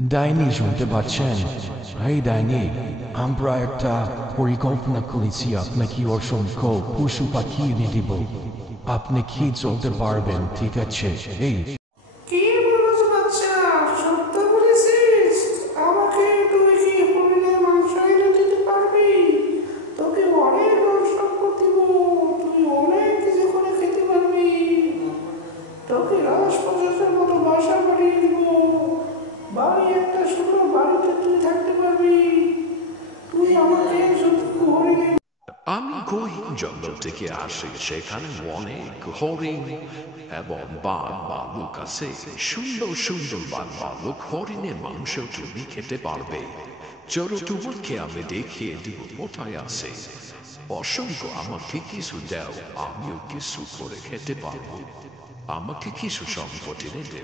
ডাইনি শুনতে পাচ্ছেন? এই ডাইনি, আমরা একটা পরিকল্পনা করেছি আপনাকে অসংখ্য পশু পাখি এনে দিব। আপনি কি চলতে পারবেন? ঠিক আছে। এই কি বলছ বাচ্চা? সত্য বলেছিস? আমাকে তুই কি হরিণের মাংস এনে দিতে পারবি? তোকে অনেক মাংস দিব, তুই অনেক কিছু করে খেতে পারবি। তোকে রাজপ্রসাদের মতো বাসা বানিয়ে দিব, বাড়ি একটা সুন্দর বাড়িতে তুই থাকতে পারবি। তুই আমাকে শুধু হরিণের আমি গহীন জঙ্গল থেকে আসি, সেখানে অনেক হরিণ এবং বাঘ ভাল্লুক আছে। সুন্দর সুন্দর বাঘ ভাল্লুক হরিণের মাংস তুমি খেতে পারবে। চলো তোমাকে আমি দেখিয়ে দিব কোথায় আছে। অসংখ্য আমাকে কিছু দাও, আমিও কিছু করে খেতে পারবো। আমাকে কিছু সম্পত্তি দেবে।